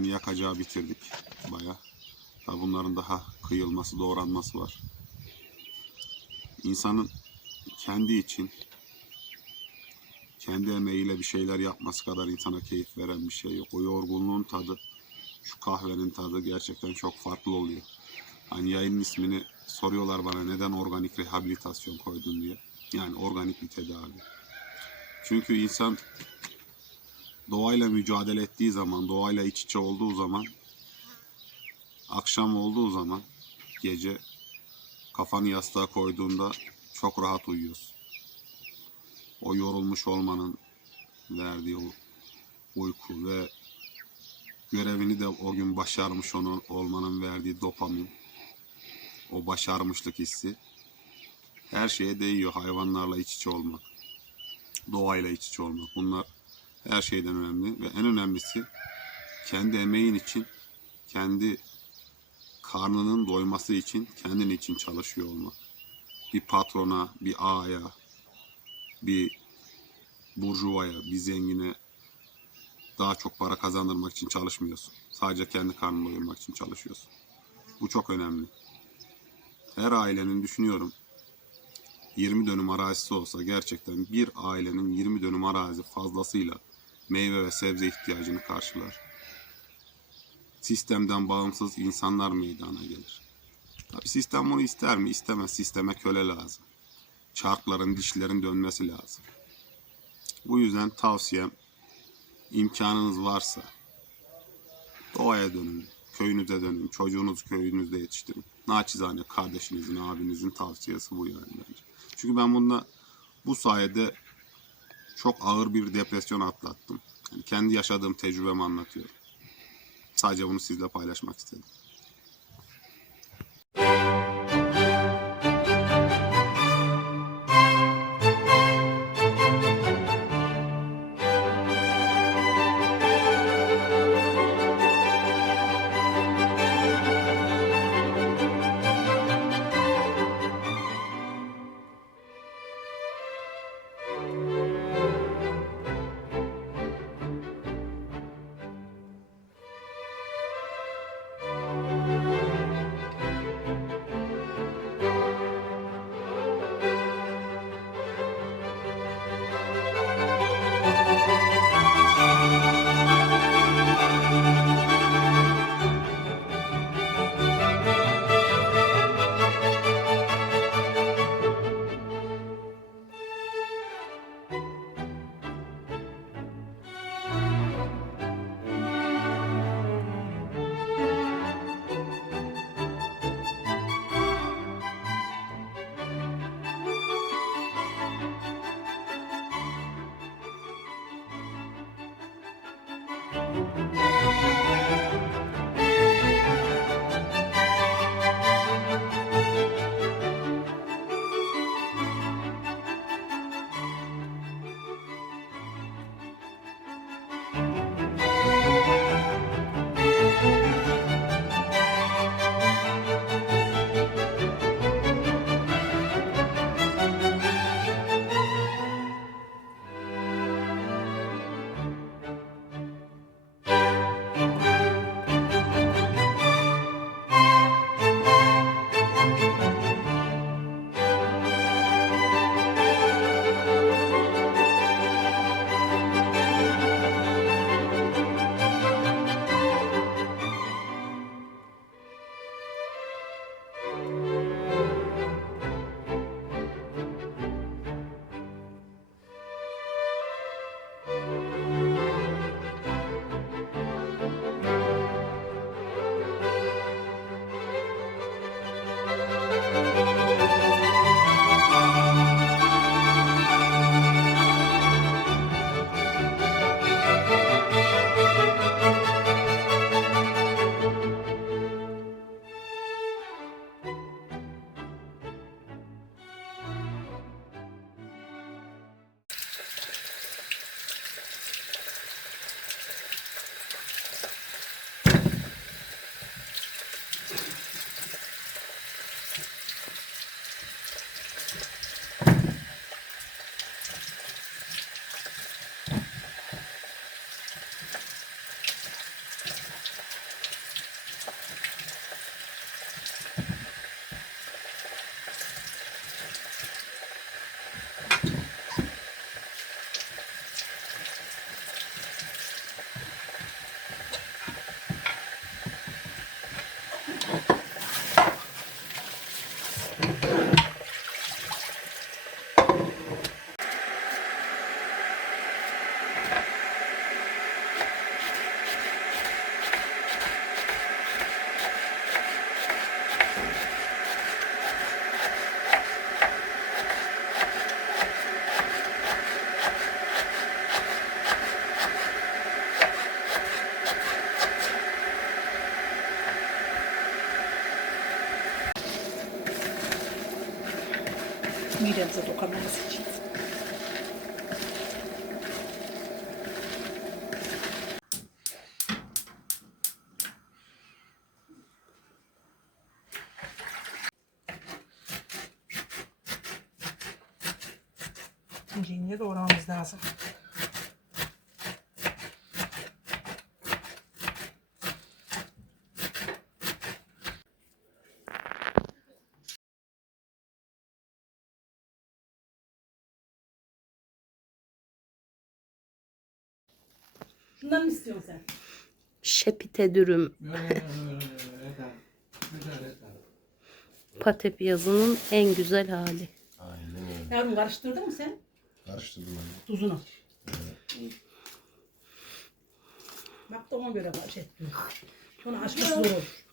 Yani yakacağı bitirdik baya. Tabi bunların daha kıyılması, doğranması var. İnsanın kendi için kendi emeğiyle bir şeyler yapması kadar insana keyif veren bir şey yok. O yorgunluğun tadı, şu kahvenin tadı gerçekten çok farklı oluyor. Hani yayının ismini soruyorlar bana neden organik rehabilitasyon koydun diye. Yani organik bir tedavi. Çünkü insan doğayla mücadele ettiği zaman, doğayla iç içe olduğu zaman, akşam olduğu zaman, gece kafanı yastığa koyduğunda çok rahat uyuyorsun. O yorulmuş olmanın verdiği o uyku ve görevini de o gün başarmış onu olmanın verdiği dopamin, o başarmışlık hissi her şeye değiyor. Hayvanlarla iç içe olmak, doğayla iç içe olmak. Bunlar her şeyden önemli ve en önemlisi kendi emeğin için, kendi karnının doyması için, kendin için çalışıyor olmak. Bir patrona, bir ağaya, bir burjuvaya, bir zengine daha çok para kazandırmak için çalışmıyorsun. Sadece kendi karnını doyurmak için çalışıyorsun. Bu çok önemli. Her ailenin düşünüyorum 20 dönüm arazisi olsa gerçekten bir ailenin 20 dönüm arazi fazlasıyla meyve ve sebze ihtiyacını karşılar. Sistemden bağımsız insanlar meydana gelir. Tabi sistem bunu ister mi? İstemez. Sisteme köle lazım. Çarkların, dişlerin dönmesi lazım. Bu yüzden tavsiyem imkanınız varsa doğaya dönün, köyünüze dönün, çocuğunuzu köyünüzde yetiştirin. Naçizane kardeşinizin, abinizin tavsiyesi bu yani bence. Çünkü ben bunda bu sayede çok ağır bir depresyon atlattım. Yani kendi yaşadığım tecrübemi anlatıyorum. Sadece bunu sizle paylaşmak istedim. videl za to, kar nam se Şundan mı istiyorsun sen? Şepite dürüm. Patep yazının en güzel hali. Aynen öyle. Yavrum karıştırdın mı sen? Karıştırdım anne. Tuzunu. Bak da ona göre baş ettim. Sonra açması zor olur.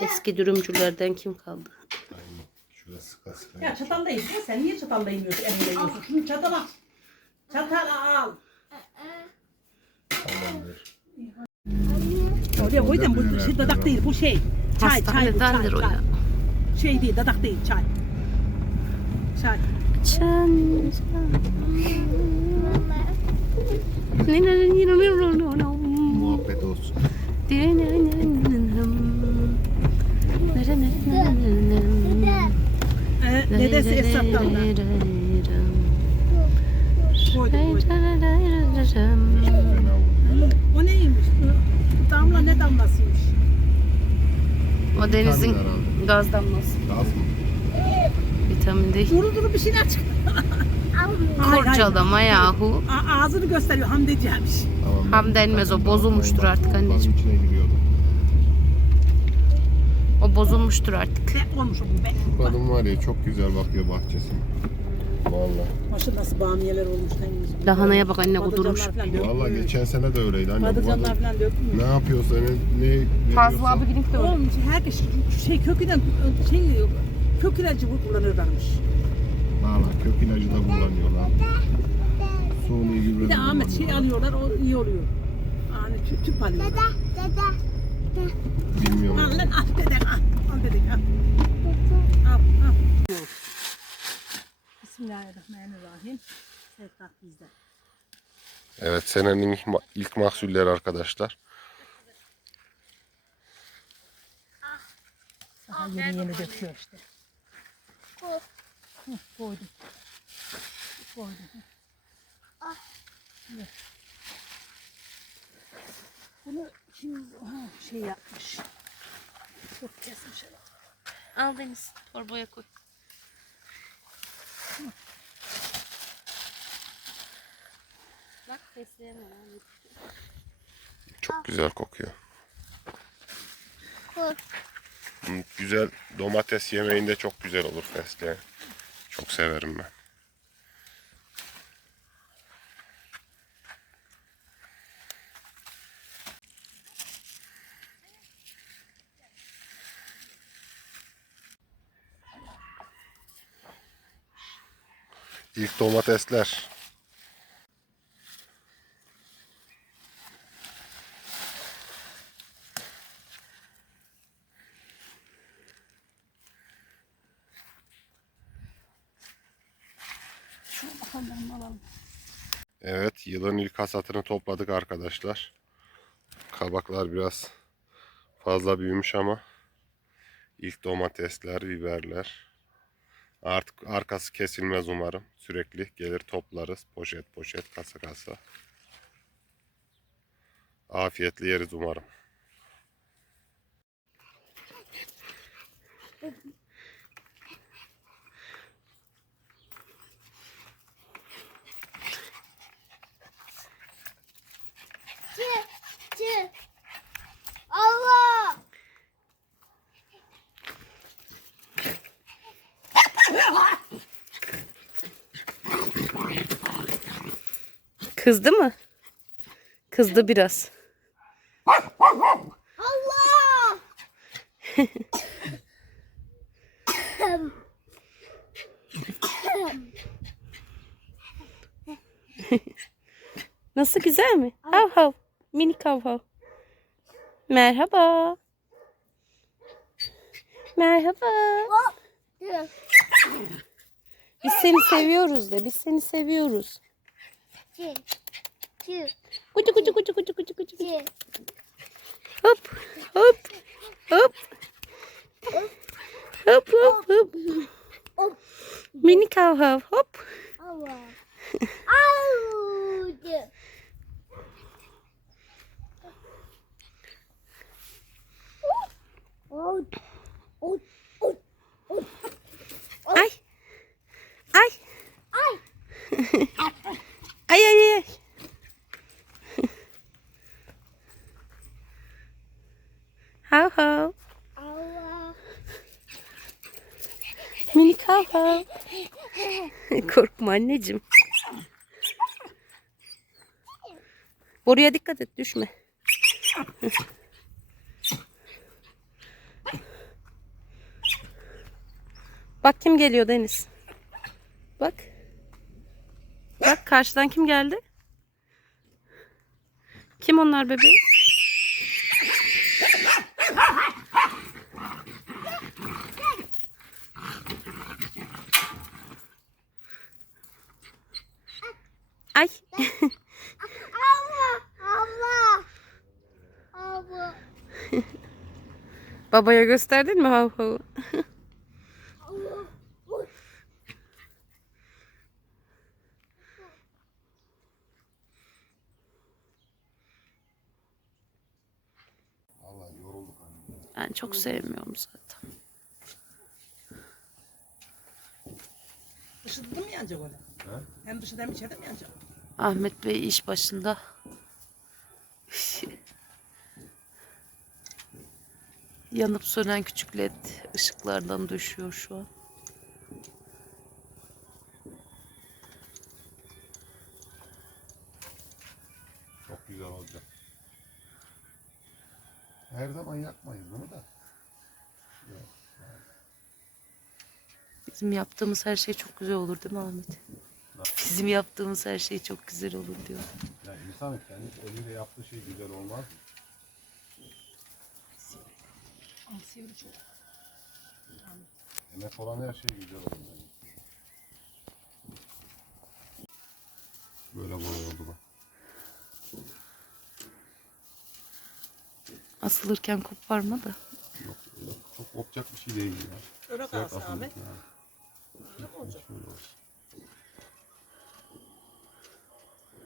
Eski dürümcülerden kim kaldı? Ya çatalla yiyin. Sen niye çatalla yemiyorsun? Elinle yiyorsun. Şunu çatala. Çatala al. Tamamdır. Oraya koy da bu şey dadak değil. Bu şey. Çay, çay, bu, çay, çay. ya. Şey değil, dadak değil, çay. Çay. Çan, Muhabbet olsun. Ee, dedesi Esat'tan da. Koydu, koydu. Fena oldu. O neymiş? Bu Damla ne damlasıymış? O denizin gaz damlası. Gaz mı? Vitamin değil. Duru duru bir şeyler çıktı. Hayır, hayır. Kurcalama yahu. A- ağzını gösteriyor Hamdeciğimmiş. Tamam. Ham denmez o bozulmuştur artık anneciğim. içine giriyordu. O bozulmuştur artık. Ne olmuş bu be? Bu kadın var ya çok güzel bakıyor bahçesine. Valla. Başı nasıl bamiyeler olmuş neymiş. Lahanaya bak anne kudurmuş. Valla geçen sene de öyleydi anne. Patlıcanlar falan dökmüş. ne yapıyorsa ne, ne Fazla abi gidip de Oğlum herkes şey kökünden şey kök ilacı kullanırlarmış. valla kök ilacı da kullanıyorlar. Suni gübre Bir de Ahmet şey alıyorlar o iyi oluyor. Yani tüp, tüp alıyorlar. Bilmiyorum. Al lan al deden al. Al deden al. Al al. Bismillahirrahmanirrahim. Sevkat bizde. Evet senenin ilk, ilk mahsulleri arkadaşlar. Daha yeni yeni döküyor işte. Hı, koydum. Koydum. Evet. Bunu şimdi ha, şey yapmış. Çok kesmiş herhalde. Al Deniz. Torbaya koy. Bak fesleğen var. Çok güzel kokuyor. Hmm, Güzel domates yemeğinde çok güzel olur fesleğen. Çok severim ben. İlk domatesler. Evet, yılın ilk hasatını topladık arkadaşlar. Kabaklar biraz fazla büyümüş ama ilk domatesler, biberler. Artık arkası kesilmez umarım. Sürekli gelir toplarız. Poşet poşet, kasa kasa. Afiyetli yeriz umarım. Kızdı mı? Kızdı biraz. Allah! Nasıl güzel mi? Hav hav. Minik hav hav. Merhaba. Merhaba. Biz seni seviyoruz de. Biz seni seviyoruz. Hop, hop, hop, hop, hop, hop, hop, mini cow hop, hop. Ai, ai, ai. Ay ay ay. Hav hav. Minik hav hav. Korkma anneciğim. Boruya dikkat et düşme. Bak kim geliyor Deniz. Bak. Bak karşıdan kim geldi? Kim onlar bebeğim? Ay. Babaya gösterdin mi hav havu? Vallahi yorulduk anne. Ben çok sevmiyorum zaten. Dışında mı yanacak öyle? He? Hem dışında hem içeride mi yanacak? Ahmet Bey iş başında. Yanıp sönen küçük led ışıklardan düşüyor şu an. Bizim yaptığımız her şey çok güzel olur değil mi Ahmet? Bizim yaptığımız her şey çok güzel olur diyor. Ya insan kendi eliyle yaptığı şey güzel olmaz çok. Emek olan her şey güzel olur. Yani. Böyle boy oldu bak. Asılırken koparma da. Yok, öyle çok kopacak bir şey değil ya. Öyle Sert Ahmet. yani. Öyle mi olacak? Şöyle olsun.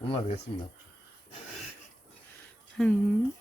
Bunlar resim yapacak. Hı. Şuradan geçeyim.